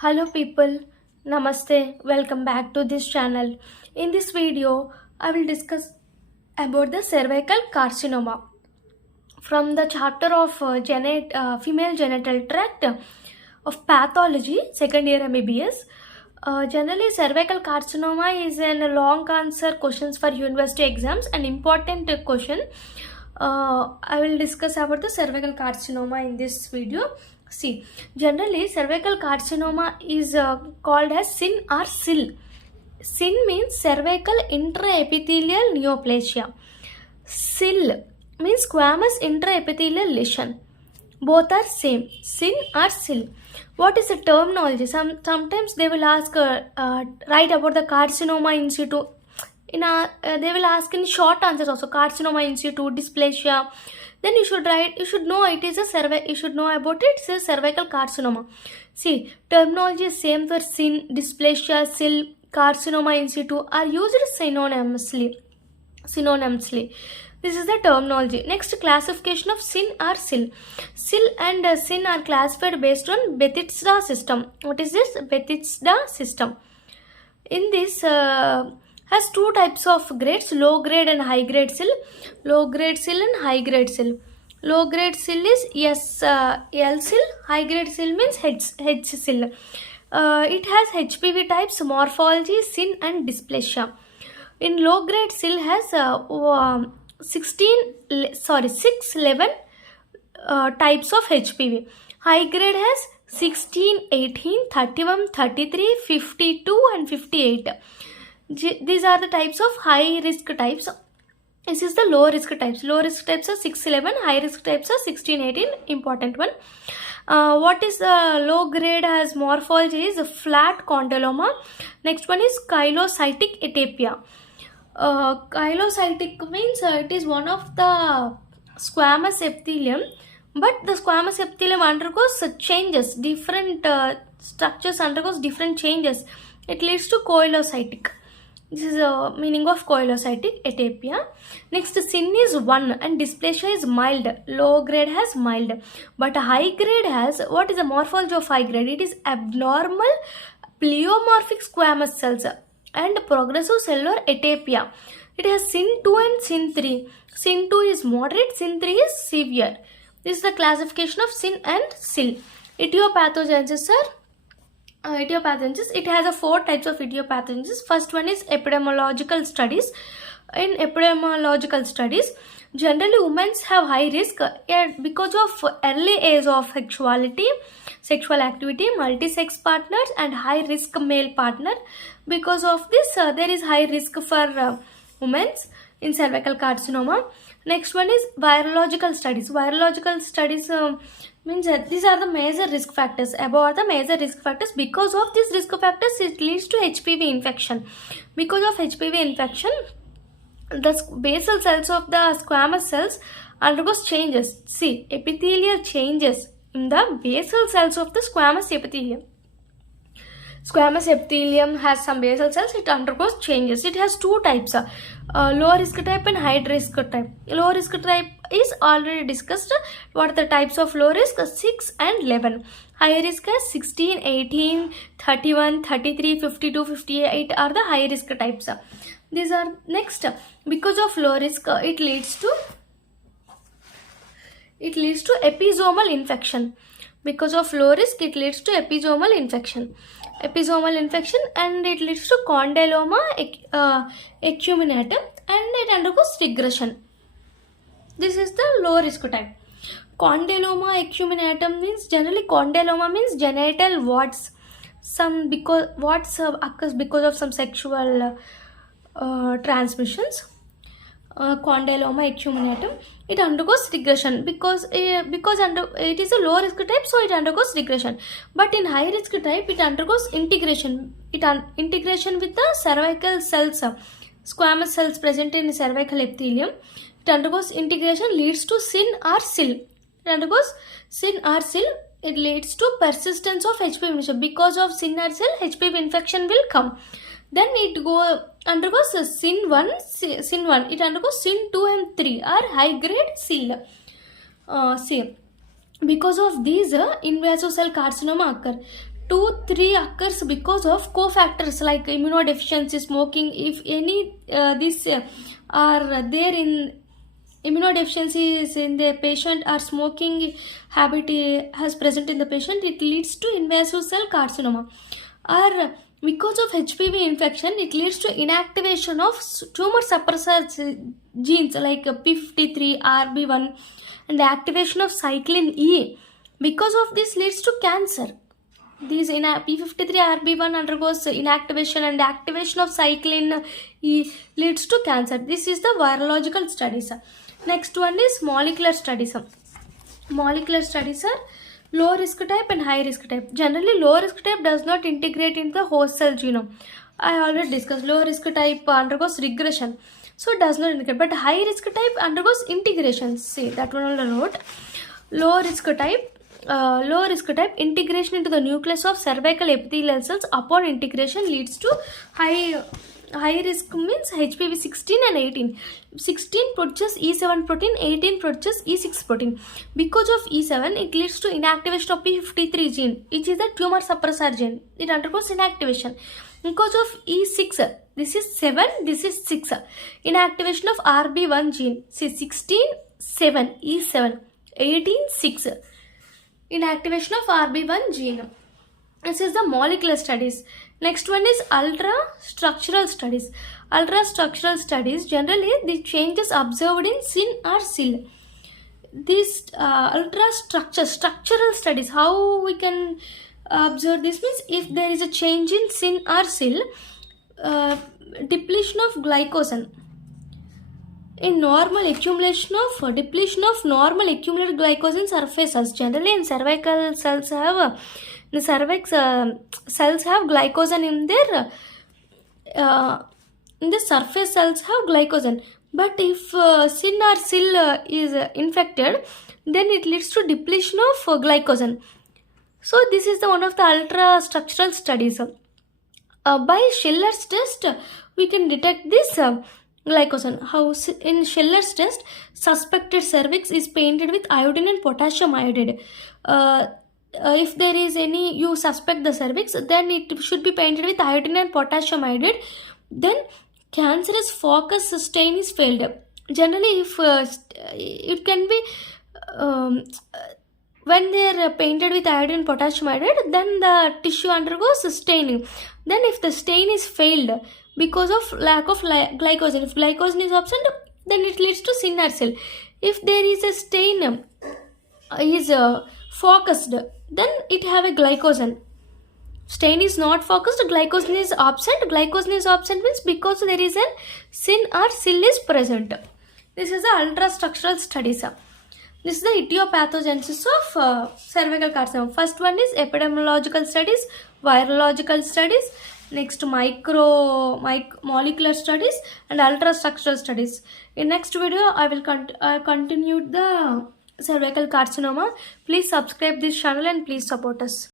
Hello people, Namaste, welcome back to this channel. In this video, I will discuss about the cervical carcinoma from the chapter of female genital tract of pathology, second year MBBS. Generally, cervical carcinoma is a long answer questions for university exams, an important question. I will discuss about the cervical carcinoma in this video. See, generally cervical carcinoma is called as SIN or SIL. SIN means cervical intraepithelial neoplasia. SIL means squamous intraepithelial lesion. Both are same, SIN or SIL. What is the terminology? Sometimes they will ask write about the carcinoma in situ. They will ask in short answers also, carcinoma in situ, dysplasia. Then you should write, you should know it is a you should know about it, it's a cervical carcinoma. See, terminology is same for SIN, dysplasia, SIL, carcinoma in situ are used synonymously. This is the terminology. Next, classification of SIN or SIL. SIL and SIN are classified based on Bethesda system. What is this? Bethesda system. In this has two types of grades, low grade and high grade SIL. Low grade SIL and high grade SIL. Low grade SIL is L SIL, high grade SIL means H SIL. It has HPV types, morphology, SIN and dysplasia. In low grade SIL has 611 types of HPV. High grade has 16, 18, 31, 33, 52 and 58. These are the types of high risk types. This is the low risk types. Low risk types are 611, high risk types are 16, 18. Important one. What is the low grade as morphology is a flat condyloma. Next one is chylocystic atapia. Chylocystic means it is one of the squamous epithelium, but the squamous epithelium undergoes changes, different structures undergoes different changes. It leads to chylocystic. This is the meaning of chylocystic atapia. Next, SIN is 1 and dysplasia is mild. Low grade has mild, but high grade has, what is the morphology of high grade? It is abnormal pleomorphic squamous cells and progressive cellular atapia. It has SIN 2 and SIN 3. SIN 2 is moderate, SIN 3 is severe. This is the classification of SIN and SIL. Etiopathogenesis are etiopathogenesis. It has 4 types of etiopathogenesis. First one is epidemiological studies. In epidemiological studies, generally women have high risk because of early age of sexual activity, multi-sex partners and high risk male partner. Because of this, there is high risk for women in cervical carcinoma. Next one is virological studies. Virological studies means these are the major risk factors. Above the major risk factors, because of these risk factors, it leads to HPV infection. Because of HPV infection, the basal cells of the squamous cells undergoes changes. See, epithelial changes in the basal cells of the squamous epithelium. Squamous epithelium has some basal cells, it undergoes changes. It has 2 types, low risk type and high risk type. Low risk type is already discussed. What are the types of low risk? 6 and 11. High risk is 16, 18, 31, 33, 52, 58 are the high risk types. These are next. Because of low risk, it leads to episomal infection. Because of low risk, it leads to episomal infection. And it leads to condyloma acuminatum and it undergoes regression. This is the low risk type. Condyloma acuminatum means, generally condyloma means genital warts. Warts occurs because of some sexual transmissions. Condyloma acuminatum, it undergoes regression because it is a low risk type, so it undergoes regression. But in high risk type, it undergoes integration. Integration with the cervical cells, squamous cells present in cervical epithelium. It undergoes integration, leads to SIN or SIL. It undergoes SIN or SIL. It leads to persistence of HPV infection. Because of SIN or SIL, HPV infection will come. Then it undergoes SIN 1. It undergoes SIN 2 and 3 are high grade SIL. Because of these invasive cell carcinoma occur. 2-3 occurs because of cofactors like immunodeficiency, smoking. If any these are there in immunodeficiency is in the patient or smoking habit has present in the patient, it leads to invasive cell carcinoma. Or because of HPV infection, it leads to inactivation of tumor suppressor genes like P53, RB1, and the activation of cyclin E. Because of this leads to cancer. These P53 RB1 undergoes inactivation, and the activation of cyclin E leads to cancer. This is the virological studies. Next one is molecular studies. Molecular studies are low risk type and high risk type. Generally, low risk type does not integrate into the host cell genome. I already discussed low risk type undergoes regression, so it does not integrate. But high risk type undergoes integration. See that one on the note. Low risk type integration into the nucleus of cervical epithelial cells. Upon integration leads to high risk means HPV 16 and 18. 16 produces E7 protein, 18 produces E6 protein. Because of E7, it leads to inactivation of P53 gene, which is the tumor suppressor gene. It undergoes inactivation. Because of E6, this is 7, this is 6. Inactivation of RB1 gene. See 16, 7, E7, 18, 6. Inactivation of RB1 gene. This is the molecular studies. Next one is ultra-structural studies. Ultra-structural studies, generally the changes observed in syn or sil. These structural studies, how we can observe this means if there is a change in syn or sil, depletion of glycogen. In normal accumulation of depletion of normal accumulated glycogen surfaces. Generally in cervical cells have the cervix cells have glycogen in their in the surface cells have glycogen. But if syn or sil is infected, then it leads to depletion of glycogen. So this is the one of the ultra structural studies. By Schiller's test, we can detect this glycogen. How in Schiller's test, suspected cervix is painted with iodine and potassium iodide. If there is any, you suspect the cervix, then it should be painted with iodine and potassium iodide. Then cancerous focus stain is failed. Generally, if it can be when they are painted with iodine and potassium iodide, then the tissue undergoes staining. Then if the stain is failed because of lack of glycogen, if glycogen is absent, then it leads to syn or sil. If there is a stain is focused, then it have a glycogen. Stain is not focused, glycogen is absent. Glycogen is absent means because there is a syn or sil is present. This is the ultrastructural studies. This is the etiopathogenesis of cervical carcinoma. First one is epidemiological studies, virological studies, next molecular studies, and ultrastructural studies. In next video, I will continue the cervical carcinoma. Please subscribe this channel and please support us.